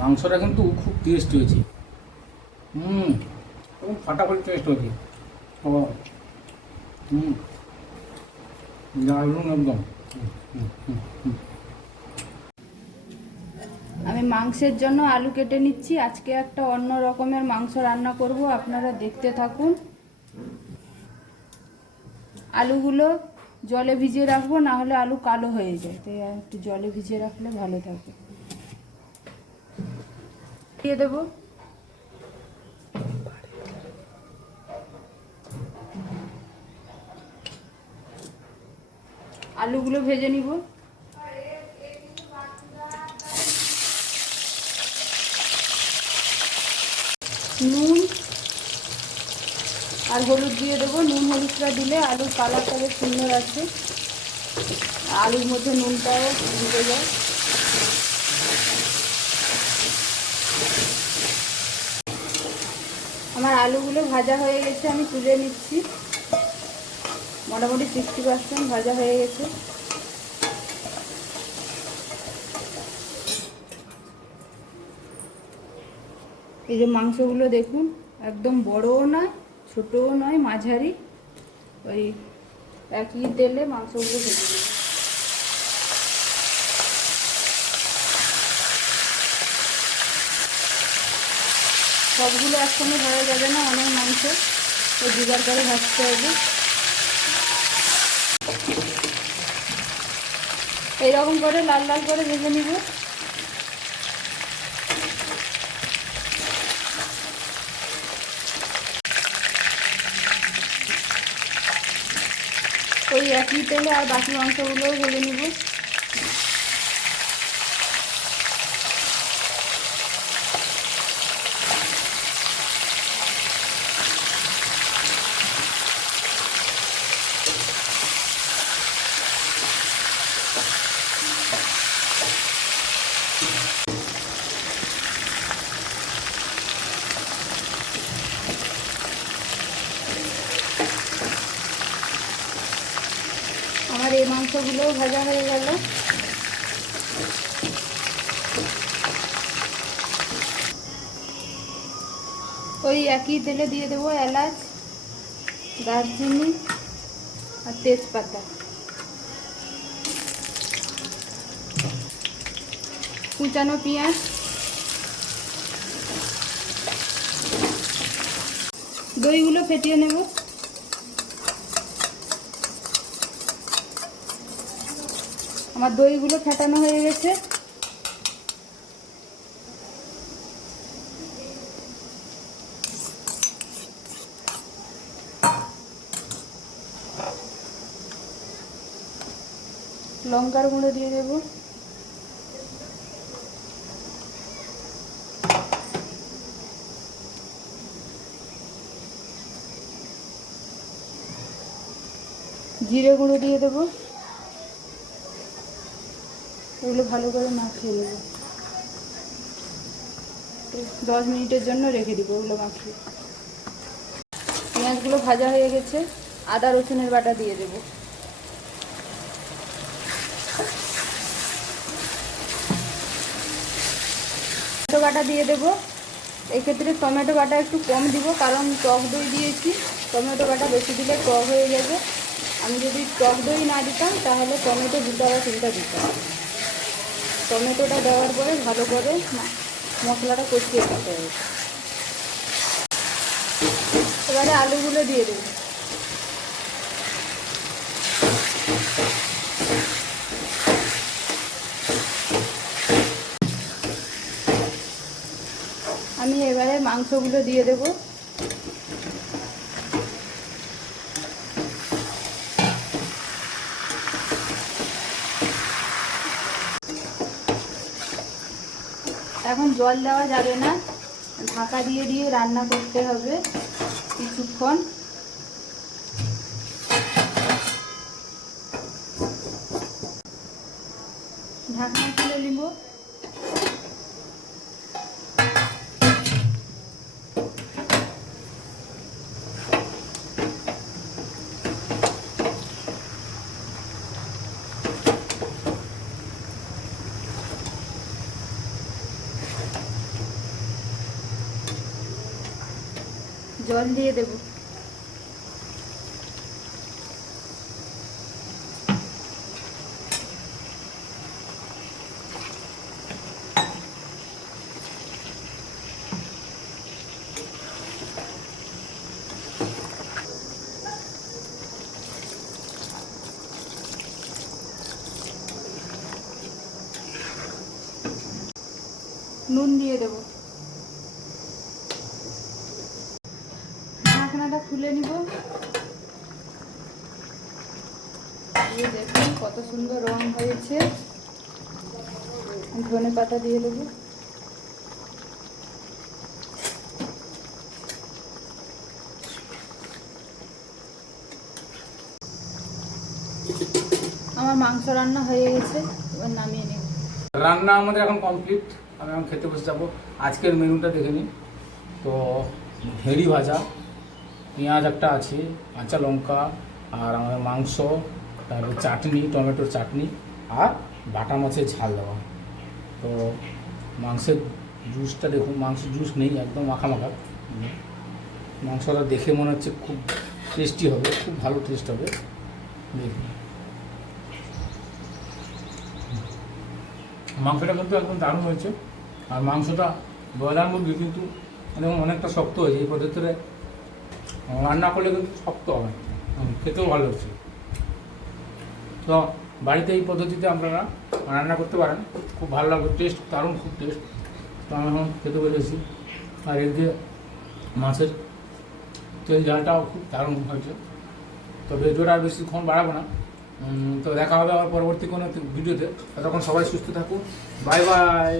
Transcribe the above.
মাংসটা কিন্তু খুব টেস্ট হয়েছে। হুম, খুব ফাটাফাটি টেস্ট হয়েছে। দারুণ একদম। আমি মাংসের জন্য আলু কেটে নিচ্ছি। আজকে একটা অন্য রকমের মাংস রান্না করব। আপনারা দেখতে থাকুন। আলুগুলো জলে ভিজিয়ে রাখব, না হলে আলু কালো হয়ে যায়। তাই একটু জলে ভিজিয়ে রাখলে ভালো থাকবে। দিয়ে দেবো। আলুগুলো ভেজে নিব। নুন আর হলুদ দিয়ে দেবো। নুন হলুদটা দিলে আলুর কালারটা বেশ সুন্দর আছে আলুর মধ্যে নুনটাও ঢুকে যায়। আমার আলুগুলো ভাজা হয়ে গেছে, আমি তুলে নিচ্ছি। মোটামুটি সিক্সটি পার্সেন্ট ভাজা হয়ে গেছে। এই যে মাংসগুলো দেখুন, একদম বড়ও নয়, ছোটও নয়, মাঝারি। ওই একই তেলে মাংসগুলো ভেজে সবগুলো একসঙ্গে ধরা যাবে না অনেক মাংস। তো জোগাড় করে ভাজতে হবে। এইরকম করে লাল লাল করে ভেজে নিব। ওই একই তেলে আর বাকি মাংসগুলোও ভেজে নিব আমার এই মাংসগুলোও ভাজা হয়ে গেল। ওই একই তেলে দিয়ে দেবো এলাচ, দারচিনি আর তেজপাতা। কুচানো পেঁয়াজ। দইগুলো ফেটিয়ে নেব। আমার দইগুলো ফেটানো হয়ে গেছে। লঙ্কার গুঁড়ো দিয়ে দেবো। জিরে গুঁড়ো দিয়ে দেবো। এগুলো ভালো করে মাখিয়ে নেব। দশ মিনিটের জন্য রেখে দিব ওগুলো মাখিয়ে। পেঁয়াজগুলো ভাজা হয়ে গেছে, আদা, রসুনের বাটা দিয়ে দেবো। টমেটো বাটা দিয়ে দেবো। এক্ষেত্রে টমেটো বাটা একটু কম দিব, কারণ টক দই দিয়েছি। টমেটো বাটা বেশি দিলে টক হয়ে যাবে। আমি যদি টক দই না দিতাম, তাহলে টমেটো দুটো আবার তিনটা দিতাম। টমেটোটা দেওয়ার পরে ভালো করে মশলাটা কষিয়ে দিতে হবে। এবারে আলুগুলো দিয়ে দেবো। আমি এবারে মাংসগুলো দিয়ে দেবো। এখন জল দেওয়া যাবে না। ঢাকা দিয়ে দিয়ে রান্না করতে হবে কিছুক্ষণ। ঢাকনা খুলে নিব। জল দিয়ে দেবো। নুন দিয়ে দেবো। ঢাকনাটা খুলে নিব। দিয়ে দেখুন কত সুন্দর রং হয়েছে। ধনে পাতা দিয়ে দেবো। আমার মাংস রান্না হয়ে গেছে, এবার নামিয়ে নেব। রান্না আমাদের এখন কমপ্লিট আমি এখন খেতে বসে যাব। আজকের মেনুটা দেখে নিই। তো ভেড়ি ভাজা। পেঁয়াজ একটা আছে, কাঁচা লঙ্কা আর আমাদের মাংস, তারপর চাটনি, টমেটোর চাটনি আর বাটা মাছের ঝাল দেওয়া। তো মাংসের জুসটা দেখুন, মাংসের জুস নেই, একদম মাখা মাখা মাংসটা দেখে মনে হচ্ছে খুব টেস্টি হবে, খুব ভালো টেস্ট হবে। দেখুন। মাংসটা কিন্তু একদম দারুণ হয়েছে। আর মাংসটা ব্রয়লার মুরগি কিন্তু মানে অনেকটা শক্ত হয়েছে, এই পদ্ধতিতে রান্না করলে কিন্তু শক্ত হবে। খেতেও ভালো হচ্ছে। তো বাড়িতে এই পদ্ধতিতে আপনারা রান্না করতে পারেন। খুব ভালো লাগবে টেস্ট দারুণ, খুব টেস্ট তো আমি এখন খেতে পেরেছি আর এদিকে মাছের তেল ঝালটাও খুব দারুণ হয়েছে। তো ভিডিওটা আর বেশিক্ষণ বাড়াবো না। তো দেখা হবে আবার পরবর্তী কোনো ভিডিওতে। ততক্ষণ সবাই সুস্থ থাকুন। Bye bye.